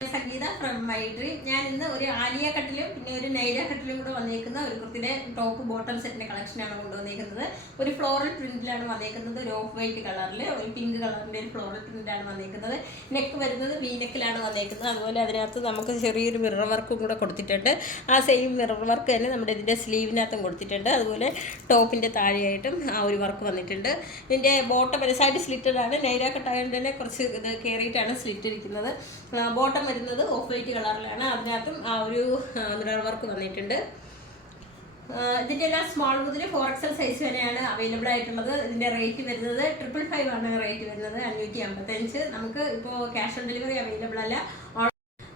Sangeetha from my dream. ഞാൻ ഇന്ന് ഒരു ആലിയ കട്ടിലും പിന്നെ ഒരു നൈല കട്ടിലും കൂടെ വന്നേക്കുന്ന ഒരു കുർത്തിയുടെ ടോപ്പ് ബോട്ടം സെറ്റിന്റെ കളക്ഷനാണ് കൊണ്ടുവന്നേക്കുന്നത്. ഒരു ഫ്ലോറൽ പ്രിന്റിലാണ് വന്നേക്കുന്നത്. ഒരു ഓഫ് വൈറ്റ് കളറിൽ ഒരു പിങ്ക് കളറിന്റെ ഒരു ഫ്ലോറൽ പ്രിന്റാണ് വന്നേക്കുന്നത്. നെക്ക് വരുന്നത് വി നെക്കിലാണ് വന്നേക്കുന്നത്. അതുപോലെ അതിനകത്ത് നമുക്ക് ചെറിയൊരു മിറർ വർക്കും കൂടെ കൊടുത്തിട്ടുണ്ട്. ആ സെയിം മിറർ വർക്ക് തന്നെ നമ്മുടെ ഇതിന്റെ സ്ലീവിനകത്തും കൊടുത്തിട്ടുണ്ട്. അതുപോലെ ടോപ്പിന്റെ താഴെയായിട്ടും ആ ഒരു വർക്ക് വന്നിട്ടുണ്ട്. ഇതിന്റെ ബോട്ടം സൈഡ് സ്ലിറ്റഡ് ആണ്. നൈല കട്ടായതിന്റെ തന്നെ കുറച്ച് ഇത് കയറിയിട്ടാണ് സ്ലിറ്റ് ഇരിക്കുന്നത്. ബോട്ടം വരുന്നത് ഓഫ് വൈറ്റ് കളറിലാണ്. അതിനകത്തും ആ ഒരു മിറർ വർക്ക് വന്നിട്ടുണ്ട്. ഇതിൻ്റെ എല്ലാം സ്മോൾ മുതൽ 4XL സൈസ് വരെയാണ് അവൈലബിൾ ആയിട്ടുള്ളത്. ഇതിൻ്റെ റേറ്റ് വരുന്നത് 555 ആണ് റേറ്റ് വരുന്നത്, 555. നമുക്ക് ഇപ്പോൾ ക്യാഷ് ഓൺ ഡെലിവറി അവൈലബിൾ അല്ല.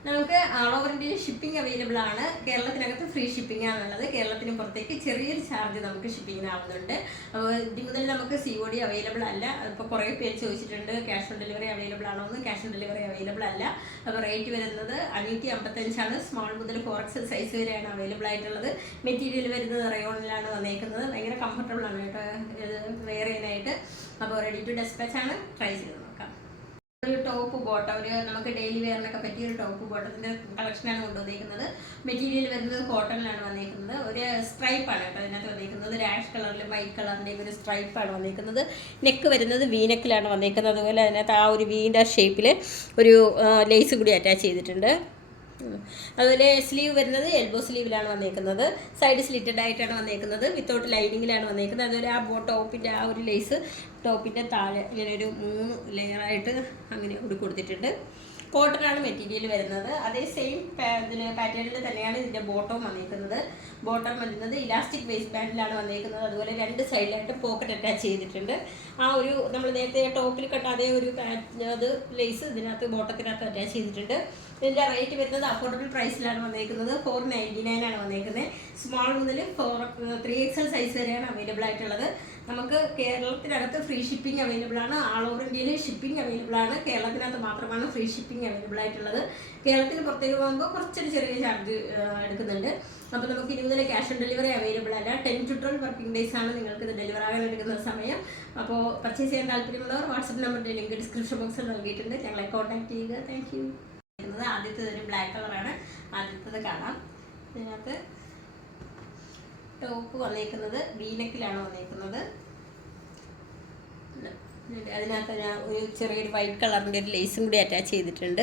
നമുക്ക് ഓൾ ഓവർ ഇന്ത്യയിൽ ഷിപ്പിംഗ് അവൈലബിൾ ആണ്. കേരളത്തിനകത്ത് ഫ്രീ ഷിപ്പിംഗ് ആണുള്ളത്. കേരളത്തിന് പുറത്തേക്ക് ചെറിയൊരു ചാർജ് നമുക്ക് ഷിപ്പിങ്ങിനാവുന്നുണ്ട്. അപ്പോൾ ഇത് മുതൽ നമുക്ക് COD അവൈലബിൾ അല്ല. ഇപ്പോൾ കുറേ പേര് ചോദിച്ചിട്ടുണ്ട് ക്യാഷ് ഓൺ ഡെലിവറി അവൈലബിൾ ആണോ എന്ന്. ക്യാഷ് ഓൺ ഡെലിവറി അവൈലബിൾ അല്ല. അപ്പോൾ റേറ്റ് വരുന്നത് 555 ആണ്. സ്മോൾ മുതൽ 4XL സൈസ് വരെയാണ് അവൈലബിൾ ആയിട്ടുള്ളത്. മെറ്റീരിയൽ വരുന്നത് റയോണിലാണ് വന്നേക്കുന്നത്. ഭയങ്കര കംഫർട്ടബിൾ ആണ് കേട്ടോ വെയർ ചെയ്യാനായിട്ട്. അപ്പോൾ റെഡി ടു ഡെസ്പാച്ച് ആണ്. ട്രൈ ചെയ്ത് നോക്കാം. ഒരു ടോപ്പ് ബോട്ടം, ഒരു നമുക്ക് ഡെയിലി വെയറിനൊക്കെ പറ്റിയ ഒരു ടോപ്പ് ബോട്ടത്തിൻ്റെ കളക്ഷനാണ് കൊണ്ടുവന്നിരിക്കുന്നത്. മെറ്റീരിയൽ വരുന്നത് കോട്ടണിലാണ് വന്നിരിക്കുന്നത്. ഒരു സ്ട്രൈപ്പാണ് കേട്ടോ അതിനകത്ത് വന്നിരിക്കുന്നത്. ഒരു ആഷ് കളറിലും വൈറ്റ് കളറിൻ്റെയും ഒരു സ്ട്രൈപ്പാണ് വന്നിരിക്കുന്നത്. നെക്ക് വരുന്നത് വി നെക്കിലാണ് വന്നിരിക്കുന്നത്. അതുപോലെ അതിനകത്ത് ആ ഒരു വീൻ്റെ ഷേപ്പിൽ ഒരു ലേസ് കൂടി അറ്റാച്ച് ചെയ്തിട്ടുണ്ട്. അതുപോലെ സ്ലീവ് വരുന്നത് എൽബോ സ്ലീവിലാണ് വന്നേക്കുന്നത്. സൈഡ് സ്ലിറ്റഡ് ആയിട്ടാണ് വന്നേക്കുന്നത്. വിത്തൗട്ട് ലൈനിങ്ങിലാണ് വന്നേക്കുന്നത്. അതുപോലെ ആ ടോപ്പിൻ്റെ ആ ഒരു ലേസ് ടോപ്പിൻ്റെ താഴെ ഇങ്ങനെ ഒരു 3 ലെയറായിട്ട് അങ്ങനെ കൂടി കൊടുത്തിട്ടുണ്ട്. കോട്ടനാണ് മെറ്റീരിയൽ വരുന്നത്. അതേ സെയിം പാറ്റേണിൽ തന്നെയാണ് ഇതിൻ്റെ ബോട്ടം വന്നിരിക്കുന്നത്. ബോട്ടം വരുന്നത് ഇലാസ്റ്റിക് വേസ്റ്റ് ബാൻഡിലാണ് വന്നിരിക്കുന്നത്. അതുപോലെ 2 സൈഡിലായിട്ട് പോക്കറ്റ് അറ്റാച്ച് ചെയ്തിട്ടുണ്ട്. ആ ഒരു നമ്മൾ നേരത്തെ ടോപ്പിൽ കണ്ട അതേ ഒരു അത് ലേസ് ഇതിനകത്ത് ബോട്ടത്തിനകത്ത് അറ്റാച്ച് ചെയ്തിട്ടുണ്ട്. ഇതിൻ്റെ റേറ്റ് വരുന്നത് അഫോർഡബിൾ പ്രൈസിലാണ് വന്നിരിക്കുന്നത്. 499 ആണ് വന്നിരിക്കുന്നത്. സ്മോൾ മുതൽ 3XL സൈസ് വരെയാണ് അവൈലബിൾ ആയിട്ടുള്ളത്. നമുക്ക് കേരളത്തിനകത്ത് ഫ്രീ ഷിപ്പിംഗ് അവൈലബിൾ ആണ്. ഓൾ ഓവർ ഇന്ത്യയിൽ ഷിപ്പിംഗ് അവൈലബിൾ ആണ്. കേരളത്തിനകത്ത് മാത്രമാണ് ഫ്രീ ഷിപ്പിംഗ് അവൈലബിൾ ആയിട്ടുള്ളത്. കേരളത്തിന് പുറത്തേക്ക് പോകുമ്പോൾ കുറച്ചൊരു ചെറിയ ചാർജ് എടുക്കുന്നുണ്ട്. അപ്പോൾ നമുക്ക് ഇനി മുതൽ ക്യാഷ് ഓൺ ഡെലിവറി അവൈലബിൾ അല്ല. 10 to 12 വർക്കിംഗ് ഡേയ്സ് ആണ് നിങ്ങൾക്ക് ഇത് ഡെലിവർ ആകാൻ എടുക്കുന്ന സമയം. അപ്പോൾ പർച്ചേസ് ചെയ്യാൻ താല്പര്യമുള്ളവർ വാട്സപ്പ് നമ്പറിൻ്റെ ലിങ്ക് ഡിസ്ക്രിപ്ഷൻ ബോക്സിൽ നൽകിയിട്ടുണ്ട്. ഞങ്ങളെ കോൺടാക്ട് ചെയ്യുക. Thank you. ആദ്യത്തേത് ഒരു ബ്ലാക്ക് കളറാണ്. ആദ്യത്തേത് കാണാം. ഇതിനകത്ത് ടോപ്പ് വന്നേക്കുന്നത് വീനെക്കിലാണ് വന്നേക്കുന്നത്. അതിനകത്ത് ഞാൻ ഒരു ചെറിയൊരു വൈറ്റ് കളറിൻ്റെ ഒരു ലേസും കൂടി അറ്റാച്ച് ചെയ്തിട്ടുണ്ട്.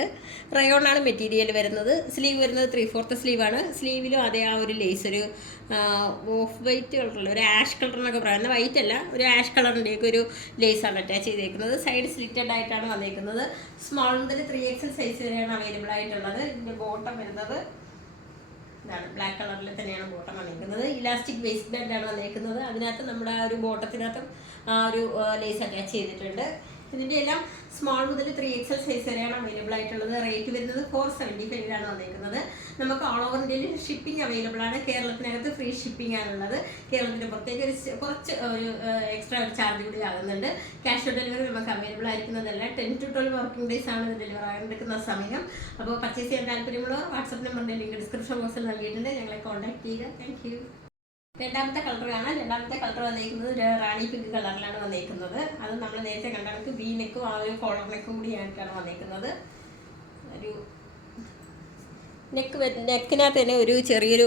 റയോണാണ് മെറ്റീരിയൽ വരുന്നത്. സ്ലീവ് വരുന്നത് 3/4 സ്ലീവാണ്. സ്ലീവിലും അതേ ആ ഒരു ലേസ് ഒരു ഓഫ് വൈറ്റ് കളറുള്ള ഒരു ആഷ് കളർ എന്നൊക്കെ പറയുന്നത്, വൈറ്റ് അല്ല, ഒരു ആഷ് കളറിൻ്റെയൊക്കെ ഒരു ലേസാണ് അറ്റാച്ച് ചെയ്തേക്കുന്നത്. സൈഡ് സ്ലിറ്റഡ് ആയിട്ടാണ് വന്നേക്കുന്നത്. സ്മോൾ മുതൽ 3XL സൈസ് വരെയാണ് അവൈലബിൾ ആയിട്ടുള്ളത്. ഇതിൻ്റെ ബോട്ടം വരുന്നത് ഇതാണ്, ബ്ലാക്ക് കളറിൽ തന്നെയാണ് ബോട്ടം വന്നിരിക്കുന്നത്. ഇലാസ്റ്റിക് വേസ്റ്റ് ബാൻഡാണ് വന്നിരിക്കുന്നത്. അതിനകത്ത് നമ്മുടെ ആ ഒരു ബോട്ടത്തിനകത്തും ആ ഒരു ലേസ് അറ്റാച്ച് ചെയ്തിട്ടുണ്ട്. ഇതിൻ്റെ എല്ലാം സ്മോൾ മുതൽ 3XL സൈസ് വരെയാണ് അവൈലബിൾ ആയിട്ടുള്ളത്. റേറ്റ് വരുന്നത് 475 ആണ് വന്നിരിക്കുന്നത്. നമുക്ക് ഓൾ ഓവർ ഇന്ത്യയിൽ ഷിപ്പിംഗ് അവൈലബിൾ ആണ്. കേരളത്തിനകത്ത് ഫ്രീ ഷിപ്പിംഗ് ആണുള്ളത്. കേരളത്തിന് പുറത്തേക്ക് കുറച്ച് ഒരു എക്സ്ട്രാ ഒരു ചാർജ് കൂടി ആകുന്നുണ്ട്. ക്യാഷ് ഓൺ ഡെലിവറി നമുക്ക് അവൈലബിൾ ആയിരിക്കുന്നതല്ല. 10 to 12 വർക്കിംഗ് ഡേയ്സ് ആണ് ഇത് ഡെലിവർ ആകാൻ സമയം. അപ്പോൾ പർച്ചേസ് ചെയ്യാൻ താല്പര്യമുള്ളവർ വാട്സപ്പ് നമ്പറിൻ്റെ ലിങ്ക് ഡിസ്ക്രിപ്ഷൻ ബോക്സിൽ നൽകിയിട്ടുണ്ട്. ഞങ്ങളെ കോൺടാക്ട് ചെയ്യുക. Thank you. രണ്ടാമത്തെ കളർ കാണാം. രണ്ടാമത്തെ കളർ വന്നിരിക്കുന്നത് ഒരു റാണി പിങ്ക് കളറിലാണ് വന്നിരിക്കുന്നത്. അത് നമ്മൾ നേരത്തെ കണ്ട കണക്ക് വി നെക്കും ആ ഒരു കോളർ നെക്കും കൂടി ആയിട്ടാണ് വന്നിരിക്കുന്നത്. ഒരു നെക്കിനകത്ത് തന്നെ ഒരു ചെറിയൊരു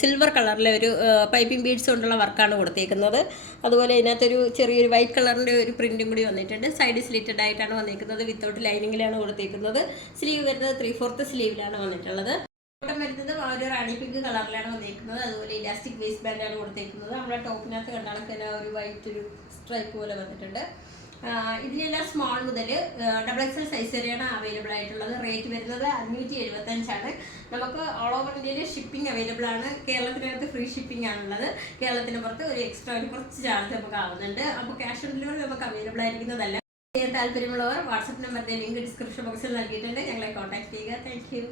സിൽവർ കളറിലെ ഒരു പൈപ്പിംഗ് ബീഡ്സ് കൊണ്ടുള്ള വർക്കാണ് കൊടുത്തേക്കുന്നത്. അതുപോലെ ഇതിനകത്തൊരു ചെറിയൊരു വൈറ്റ് കളറിൻ്റെ ഒരു പ്രിൻറ്റും കൂടി വന്നിട്ടുണ്ട്. സൈഡ് സ്ലിറ്റഡ് ആയിട്ടാണ് വന്നിരിക്കുന്നത്. വിത്തൗട്ട് ലൈനിങ്ങിലാണ് കൊടുത്തേക്കുന്നത്. സ്ലീവ് വരുന്നത് 3/4 സ്ലീവിലാണ് വന്നിട്ടുള്ളത്. ബോട്ടം വരുന്നത് ഒരു റാണി പിങ്ക് കളറിലാണ് വന്നിരിക്കുന്നത്. അതുപോലെ ഇലാസ്റ്റിക് വേസ്റ്റ് ബാൻഡാണ് കൊടുത്തേക്കുന്നത്. നമ്മുടെ ടോപ്പിനകത്ത് കണ്ടാണെങ്കിൽ തന്നെ ഒരു വൈറ്റ് ഒരു സ്ട്രൈപ്പ് പോലെ വന്നിട്ടുണ്ട്. ഇതിലെല്ലാം സ്മോൾ മുതൽ XXL സൈസ് വരെയാണ് അവൈലബിൾ ആയിട്ടുള്ളത്. റേറ്റ് വരുന്നത് 575 ആണ്. നമുക്ക് ഓൾ ഓവർ ഇന്ത്യയിൽ ഷിപ്പിംഗ് അവൈലബിൾ ആണ്. കേരളത്തിനകത്ത് ഫ്രീ ഷിപ്പിംഗ് ആണുള്ളത്. കേരളത്തിന് പുറത്ത് ഒരു എക്സ്ട്രാ ഒരു കുറച്ച് ചാർജ് നമുക്ക് ആവുന്നുണ്ട്. അപ്പോൾ ക്യാഷ് ഓൺ ഡെലിവറി നമുക്ക് അവൈലബിൾ ആയിരിക്കുന്നതല്ല. ചെയ്യാൻ താല്പര്യമുള്ളവർ വാട്സപ്പ് നമ്പറിൻ്റെ ലിങ്ക് ഡിസ്ക്രിപ്ഷൻ ബോക്സിൽ നൽകിയിട്ടുണ്ട്. ഞങ്ങളെ കോൺടാക്ട് ചെയ്യുക. Thank you.